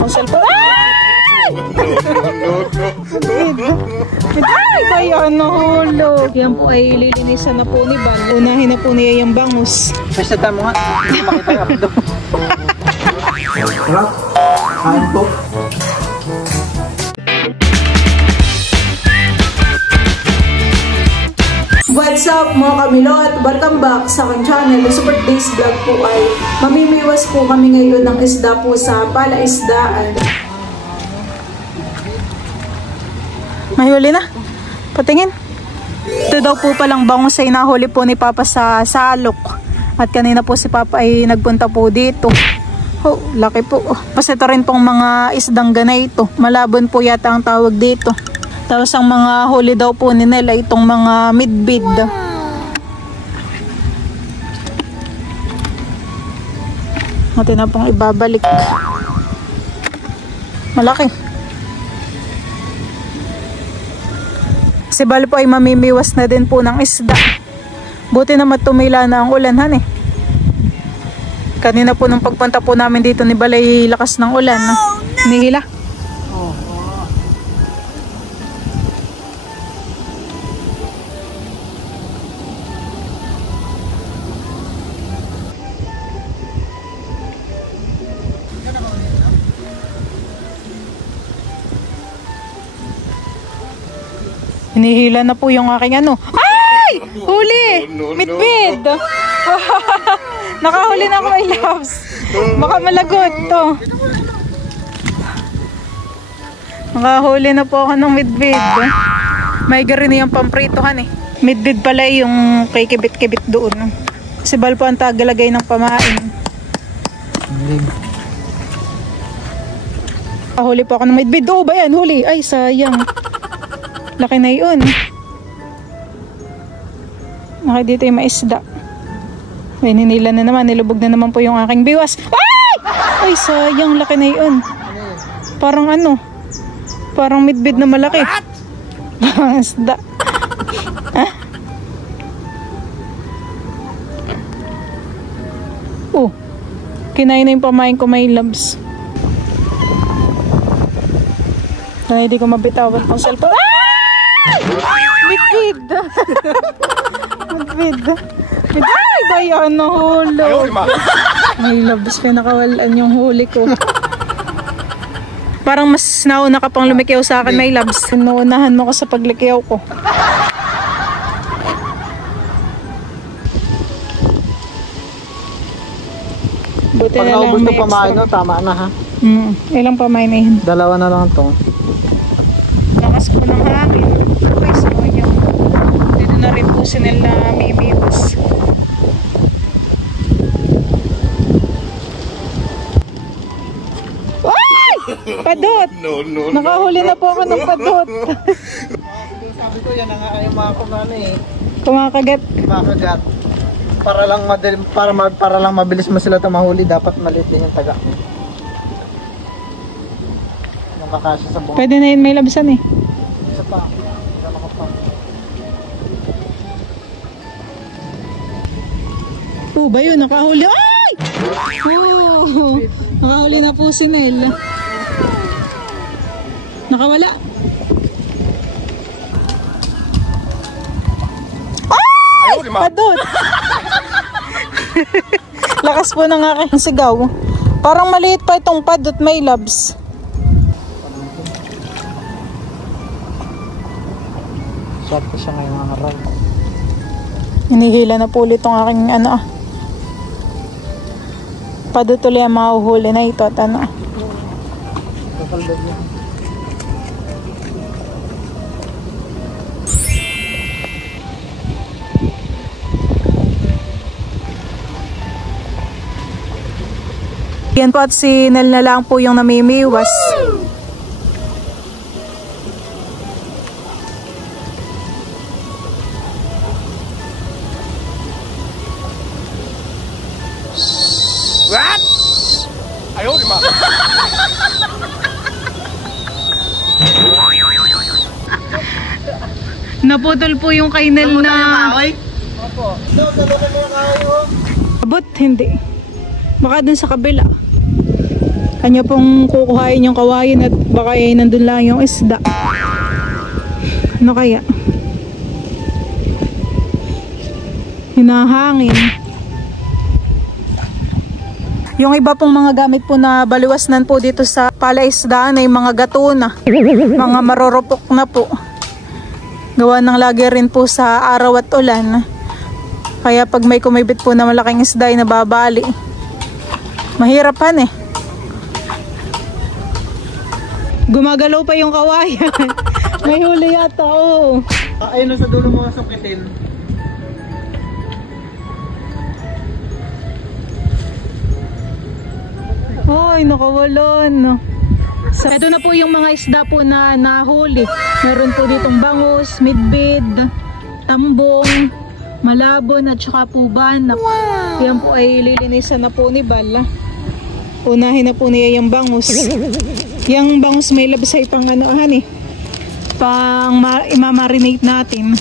Ang cellphone. Ay, bayan nahulog. Yan po ay lilinisan na po ni Bal. Unahin na po niya yung bangus. Basta tamo nga. Hindi makita yung apdo. Sarap. Kain po. What's up mga kamilot? Welcome back sa aking channel. Super Days Vlog po ay mamimiwas po kami ngayon ng isda po sa palaisdaan. May huli na. Patingin. Ito daw po palang bangus ay nahuli po ni Papa sa salok. At kanina po si Papa ay nagpunta po dito. Oh, laki po. Kasi ito rin pong mga isdang ganito. Malabon po yata ang tawag dito. Tapos ang mga huli daw po ni Nela itong mga midbid. Natin na pong ibabalik. Malaki. Si Bal po ay mamimiwas na din po ng isda. Buti na matumila na ang ulan, han eh. Kanina po nung pagpunta po namin dito ni Bal ay lakas ng ulan. No? Nihila. Hinihila na po yung aking ano. Ay! Huli! Midbid! Nakahuli na ako, my loves. Baka malagot to. Nakahuli na po ako ng midbid. May garin yung pampritohan eh. Midbid pala yung kay kibit-kibit doon. Si Bal po ang tagalagay ng pamain. Nakahuli po ako ng midbid. Oh, ba yan? Huli. Ay, sayang. Laki na yun. Naka dito yung maisda. Ay, ninila na naman. Nilubog na naman po yung aking biwas. Ay! Ay, sayang. Laki na yun. Parang ano? Parang midbid na malaki. Parang isda. Ha? Oh. Kinain na yung pamain ko, my loves. Kaya hindi ko mabitawan ang cellphone. Midbid! Midbid! Ay, bayan nahulog! May labas pinakawalan yung huli ko. Parang mas nauna ka pang lumikiyaw sa akin, may labs. Naunahan mo ko sa paglikiyaw ko. Buti pag na lang naubos may na pamain, no, tama na ha. Ilang pamain na yun? Dalawa na lang to. Lakas po ng hangin. Ay, sayang. Dito na rin po si Nel na mimiwas. Ay! Padot! No. Nakahuli na po ako ng padot. Sabi ko, yan ang yung mga kumano eh. Kumakagat. Kumakagat. Para lang mabilis mo sila mahuli, dapat maliit din yung taga. Yung kakasya sa buong. Pwede na yun, may labsan eh. Isa pa. Oh, ba yun? Nakahuli. Ay! Oh, nakahuli na po si Nel. Nakawala. Ay! Padot! Lakas po ng aking sigaw. Parang maliit pa itong padot, may labs. Shot ko siya ngayong araw. Hinihila na po ulit itong aking ano. Padot ulit ang mahuhuli na ito at ano. Kapaldad niya. Yan po at si Nel na lang po yung namimiwas. What? Ayaw, di ma. Naputol po yung kay Nel na... Opo. Doon, dalawa na yung kahoy. Abot, hindi. Baka dun sa kabila. Kanya pong kukuhain yung kawayan at baka nandun lang yung isda. Ano kaya? Hinahangin. Yung iba pong mga gamit po na baliwasnan po dito sa palaisdaan ay mga gatuna. Mga marorupok na po. Gawa ng lagi rin po sa araw at ulan. Kaya pag may kumibit po na malaking isda ay nababali. Mahirapan eh. Gumagalaw pa yung kawayan. May huli yata, oh. Ayun sa dulo mga sukitin. Ay, nakawalan. So, ito na po yung mga isda po na nahuli. Meron po ditong bangus, midbid, tambong, malabon at saka po banak. Yan po ay lilinisan na po ni Bal. Unahin na po niya yung bangus. Yung bangus may labsay pang anohan eh. Pang imamarinate natin.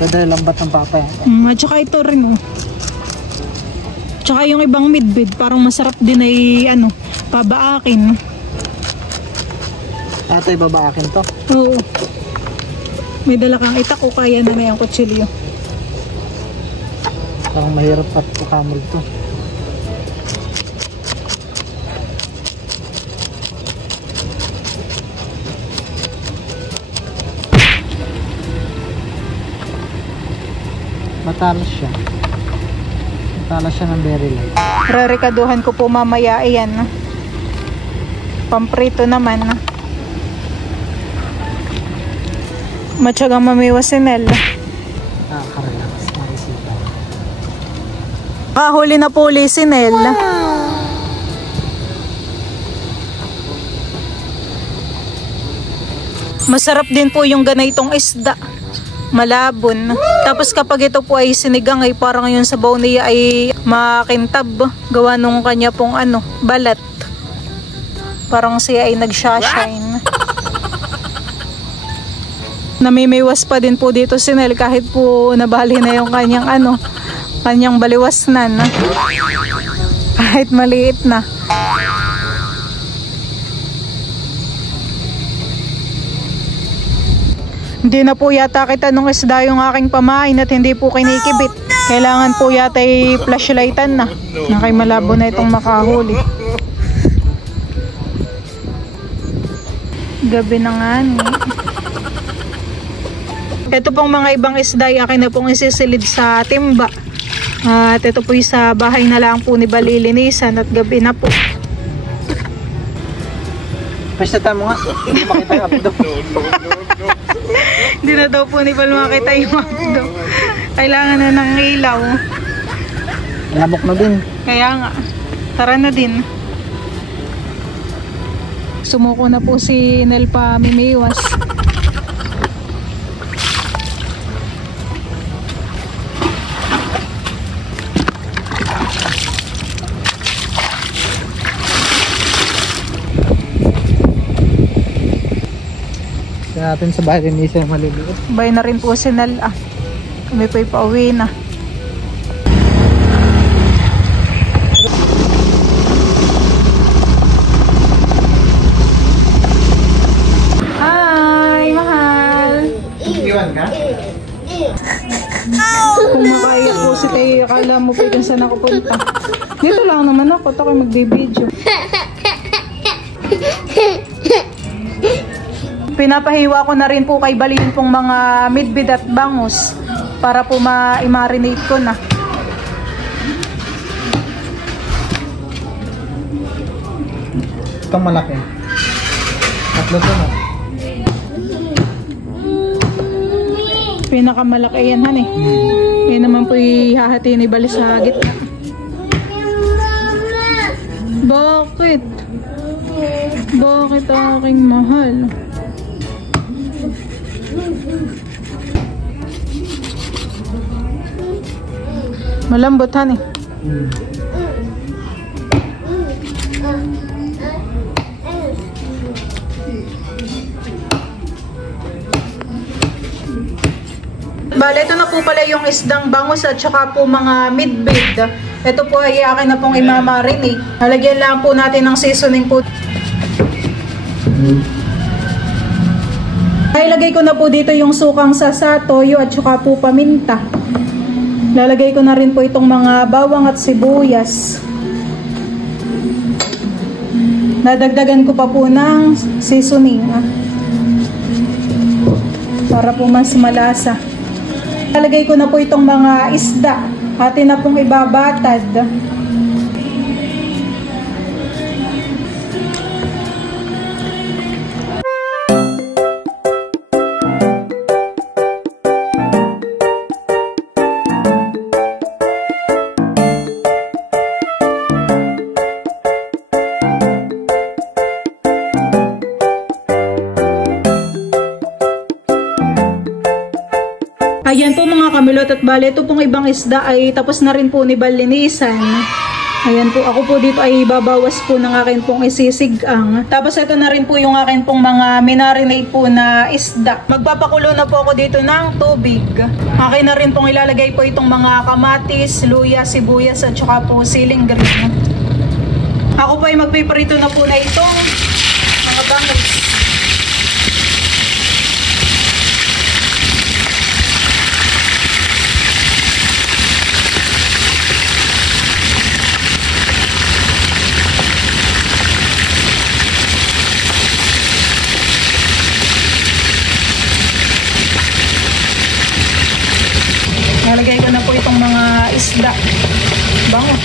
Pwede lambat ng papa yan. At saka ito rin oh. Tsaka yung ibang midbid, parang masarap din ay ano, pabaakin. Tatay babaakin to. Oo. May dala kang itak o kaya na may ang kutsilyo. Parang mahirap at pukamil to. Matalas siya. Matalas siya ng very light. Rarikaduhan ko po mamaya, ayan. Pamprito naman. Matyagang mamiwas si Nel. Nakaka-relax. Marisita. Kahuli na po ulit si Nel. Masarap din po yung ganitong isda. Malabon. Tapos kapag ito po ay sinigang ay parang yung sabaw niya ay makintab. Gawa nung kanya pong ano, balat. Parang siya ay nag-shine. Namimiwas pa din po dito si Nel kahit po nabali na yung kanyang ano, kanyang baliwasnan. Kahit maliit na. Hindi na po yata kita nung isda yung aking pamain at hindi po kinikibit. Kailangan po yata ay flashlightan na. Nakay malabo na itong makahuli. Gabi na nga ni. Ito pong mga ibang isda ay akin na pong isisilid sa timba. At ito po yung sa bahay na lang po ni balilinisan at gabi na po. Pwesta mo nga. Hindi makita yung abdo. Hindi na daw po ni Bal makita yung abdo. Kailangan na ng ilaw. Lamok na din. Kaya nga. Tara na din. Sumuko na po si Nel pa mimiwas. Natin sa bahay rin isa yung maliliit. Bay na rin po si Nel ah. Kami po'y pauwi na. Hi, mahal. Iwan ka? Kung makaiyak po si kayo, akala mo po kung saan ako punta. Dito lang naman ako, ako magbe-video. Pinapahiwa ko na rin po kay Balin pong mga midbid at bangus para po ma-marinate ko na. Itong malaki. Tatlo to na. Pinakamalaki yan han eh. Yan naman po ihahati ni Bali sa gitna. Bakit? Bakit aking mahal? Malambot han eh. Bale, ito na po pala yung isdang bangus at saka po mga midbid. Ito po ay akin na pong imamarinate. Nalagyan lang po natin ng seasoning po. Ilagay ko na po dito yung sukang sasa, toyo at saka po paminta. Lalagay ko na rin po itong mga bawang at sibuyas. Nadagdagan ko pa po ng seasoning para po mas malasa. Lalagay ko na po itong mga isda. Atin na pong ibabatad. Ayan po mga kamilot at bale, ito pong ibang isda ay tapos na rin po ni balinisan. Ayan po, ako po dito ay babawas po ng akin pong isisigang. Tapos ito na rin po yung akin pong mga minarinate po na isda. Magpapakulo na po ako dito ng tubig. Akin na rin pong ilalagay po itong mga kamatis, luya, sibuyas at saka po siling green. Ako po ay magpiprito na po na itong mga bangos. Nalagay ko na po itong mga isda. Bango.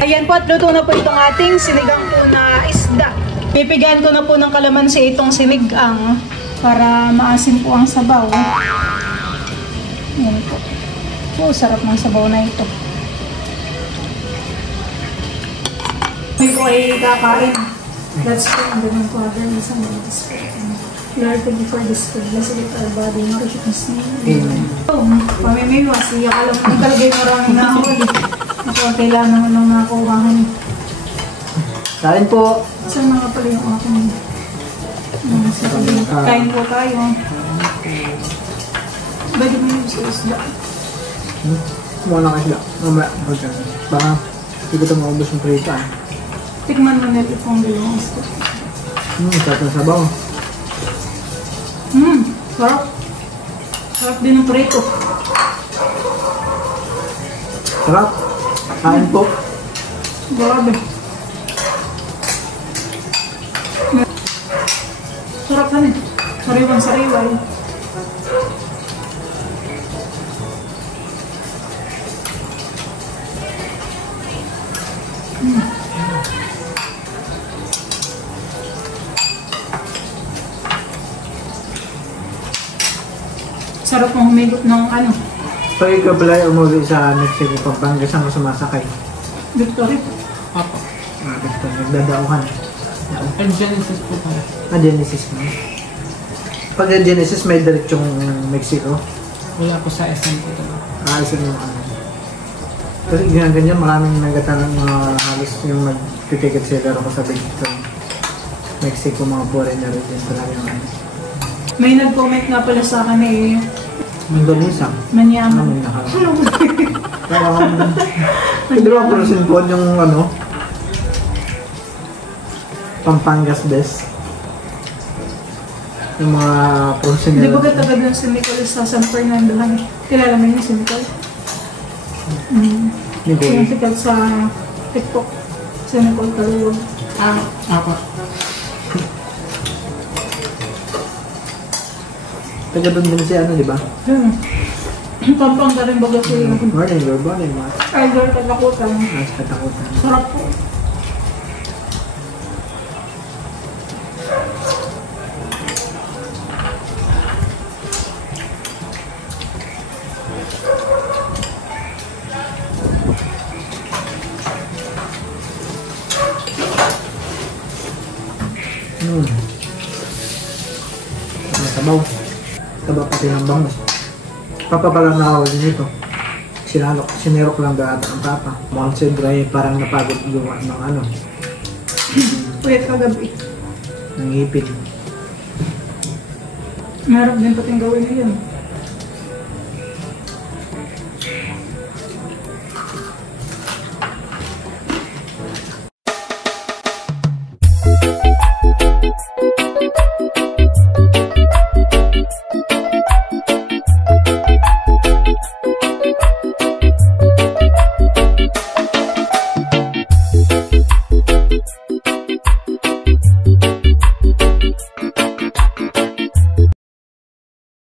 Ayan po at luto na po itong ating sinigang po na isda. Pipigahan ko na po ng kalamansi itong sinigang para maasim po ang sabaw. Ayan po. Oh, sarap ng sabaw na ito. May po ay kakain. Let's pray in the name of Father, and Son, and Holy Spirit. Lord, thank you for this food. Blessed it our body, nourish it in His name. Amen. Oh, pamimiwas. Iyak alam mo, talagay maraming nakahuli. Ako, kailangan naman ng nakuhahan. Kain po. Saan mga pala yung aking kain po tayo. Bagi mo yung isda. Mukha na kasi. Mamaya. Baka hindi ko ito maubos yung prito. Tikman mo nito itong dalawang isda. Sarap ng sabaw. Sarap. Sarap din ng prito. Sarap. Kain po. Grabe. Sarap na rin. Sariwan-sariwan. Sarap mong humigot ng ano. So, ikaw pala umuwi sa Mexico, Pampanga, saan ka sumasakay? Victory. Papa. Victory. Nagdadauhan. Genesis po pala. Genesis mo. Pag Genesis, may diretsong Mexico. Wala po sa SM po talaga. Isa yung ano. Kasi ganyan, maraming nagtatanong mga halos yung nag-ticket seller ako sa Mexico, mga foreigner din talaga yung ano. May nag-comment nga pala sa akin eh. Indonesia. Manyaman. Hindi ba prosin po yung ano? Pampangas best. Yung mga prosin Hindi ba taga doon si Nicole sa San Fernando? Kilala mo yun si Nicole? Nicole? Yung sikat sa TikTok. Si Nicole Kaluwag. Apa. Taga doon din si ano, di ba? Pampanga rin baga si Morning, good morning, ma. Idol Katakutan. Mas katakutan. Sarap po. sabaw. Taba pati ng bangus. Papa pala nakahuli nito. Sinirok lang dahil ang papa. Mukhang si Dry parang napagod gumawa ng ano. Ulit kagabi. Ng ngipin. Meron din pating gawin na yun.